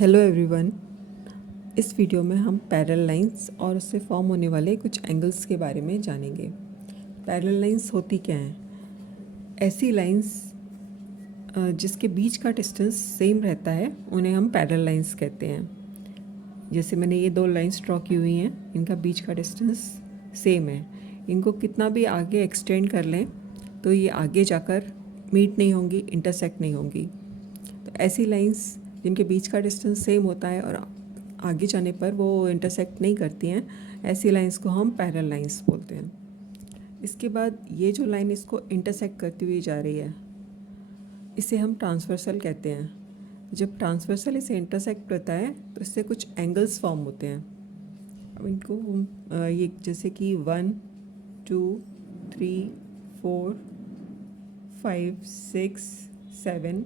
Hello everyone. इस video में हम पैरेलल लाइंस और उससे फॉर्म होने वाले कुछ एंगल्स के बारे में जानेंगे। पैरेलल लाइंस होती क्या हैं? ऐसी लाइंस जिसके बीच का डिस्टेंस सेम रहता है उन्हें हम पैरेलल लाइंस कहते हैं। जैसे मैंने ये दो लाइंस ड्रॉ की हुई हैं, इनका बीच का डिस्टेंस सेम है। इनको कितना भी आगे एक्सटेंड कर लें तो ये आगे जाकर मीट नहीं होंगी, इंटरसेक्ट नहीं होंगी। तो ऐसी लाइंस जिनके बीच का डिस्टेंस सेम होता है और आगे जाने पर वो इंटरसेक्ट नहीं करती हैं, ऐसी लाइंस को हम पैरेलल लाइंस बोलते हैं। इसके बाद ये जो लाइन इसको इंटरसेक्ट करती हुई जा रही है, इसे हम ट्रांसवर्सल कहते हैं। जब ट्रांसवर्सल इसे इंटरसेक्ट करता है तो इससे कुछ एंगल्स फॉर्म होते हैं। अब इनको ये जैसे कि 1 2 3 4 5 6 7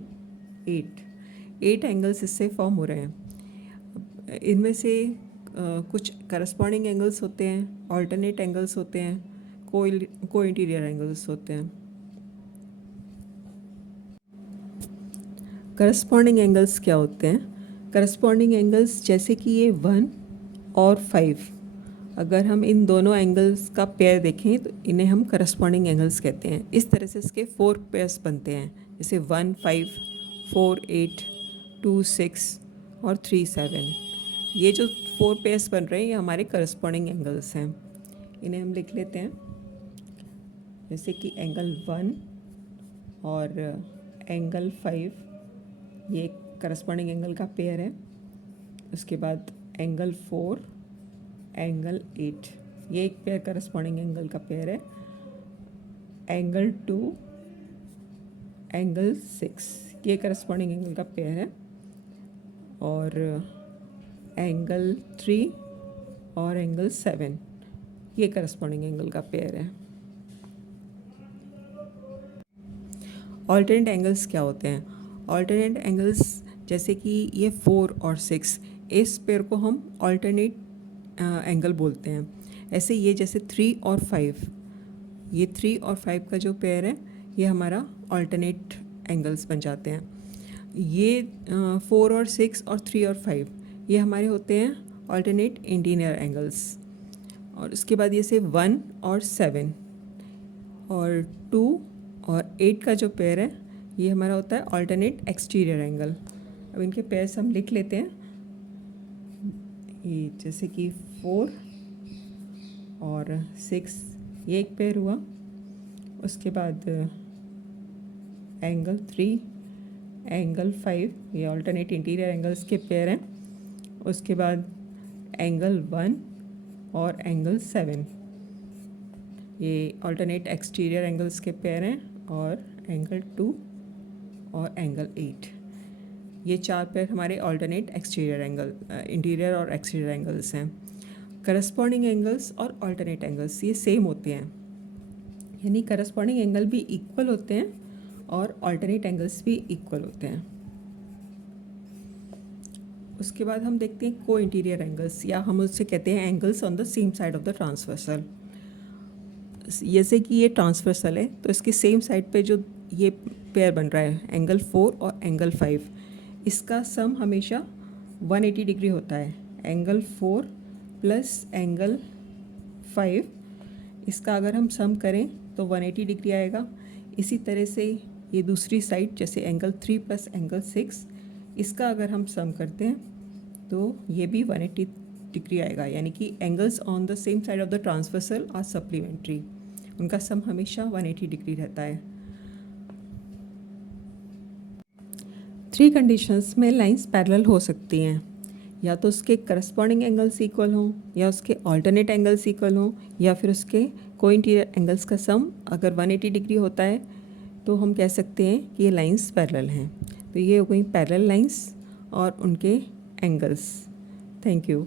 8 एंगल्स इससे फॉर्म हो रहे हैं। इनमें से कुछ करस्पॉन्डिंग एंगल्स होते हैं, ऑल्टरनेट एंगल्स होते हैं, को इंटीरियर एंगल्स होते हैं। करस्पॉन्डिंग एंगल्स क्या होते हैं? करस्पॉन्डिंग एंगल्स जैसे कि ये 1 और 5, अगर हम इन दोनों एंगल्स का पेयर देखें तो इन्हें हम करस्पॉन्डिंग एंगल्स कहते हैं। इस तरह से इसके 4 पेयर्स बनते हैं, जैसे 1 5 4 8 2 6 और 3 7। ये जो 4 पेयर्स बन रहे हैं ये हमारे करस्पॉन्डिंग एंगल्स हैं। इन्हें हम लिख लेते हैं, जैसे कि एंगल 1 और एंगल 5, ये करस्पॉन्डिंग एंगल का पेयर है। उसके बाद एंगल 4, एंगल 8, ये एक पेयर करस्पॉन्डिंग एंगल का पेयर है। एंगल 2, एंगल 6, ये करस्पॉन्डिंग एंगल का पेयर है। और एंगल 3 और एंगल 7, ये करस्पॉन्डिंग एंगल का पेयर है। ऑल्टरनेट एंगल्स क्या होते हैं? ऑल्टरनेट एंगल्स जैसे कि ये 4 और 6, इस पेयर को हम ऑल्टरनेट एंगल बोलते हैं। ऐसे ये जैसे 3 और 5, ये 3 और 5 का जो पेयर है ये हमारा ऑल्टरनेट एंगल्स बन जाते हैं। ये 4 और 6 और 3 और 5 ये हमारे होते हैं ऑल्टरनेट इंटीरियर एंगल्स। और उसके बाद ये से 1 और 7 और 2 और 8 का जो पेयर है ये हमारा होता है ऑल्टरनेट एक्सटीरियर एंगल। अब इनके पेयर्स हम लिख लेते हैं, ये जैसे कि 4 और 6, ये एक पेयर हुआ। उसके बाद एंगल 3, एंगल 5, ये ऑल्टरनेट इंटीरियर एंगल्स के पेयर हैं। उसके बाद एंगल 1 और एंगल 7, ये ऑल्टरनेट एक्सटीरियर एंगल्स के पेयर हैं। और एंगल 2 और एंगल 8, ये 4 पेयर हमारे ऑल्टरनेट एक्सटीरियर एंगल, इंटीरियर और एक्सटीरियर एंगल्स हैं। करस्पॉन्डिंग एंगल्स और ऑल्टरनेट एंगल्स ये सेम होते हैं, यानी करस्पॉन्डिंग एंगल भी इक्वल होते हैं और ऑल्टरनेट एंगल्स भी इक्वल होते हैं। उसके बाद हम देखते हैं को इंटीरियर एंगल्स, या हम उससे कहते हैं angles on the same side of the transversal. जैसे कि ये ट्रांसवर्सल है तो इसके सेम साइड पे जो ये पेयर बन रहा है एंगल 4 और एंगल 5, इसका सम हमेशा 180 डिग्री होता है। एंगल 4 प्लस एंगल 5, इसका अगर हम सम करें तो 180 डिग्री आएगा। इसी तरह से ये दूसरी साइड जैसे एंगल 3 प्लस एंगल 6, इसका अगर हम सम करते हैं तो ये भी 180 डिग्री आएगा। यानी कि angles on the same side of the transversal are supplementary, उनका सम हमेशा 180 डिग्री रहता है। 3 कंडीशंस में लाइंस पैरेलल हो सकती हैं, या तो उसके करस्पॉन्डिंग एंगल्स इक्वल हों, या उसके ऑल्टरनेट एंगल्स इक्वल हों, या फिर उसके को इंटीरियर एंगल्स का सम अगर 180 डिग्री होता है तो हम कह सकते हैं कि ये लाइंस पैरेलल हैं। तो ये हो गई पैरेलल लाइंस और उनके एंगल्स। Thank you.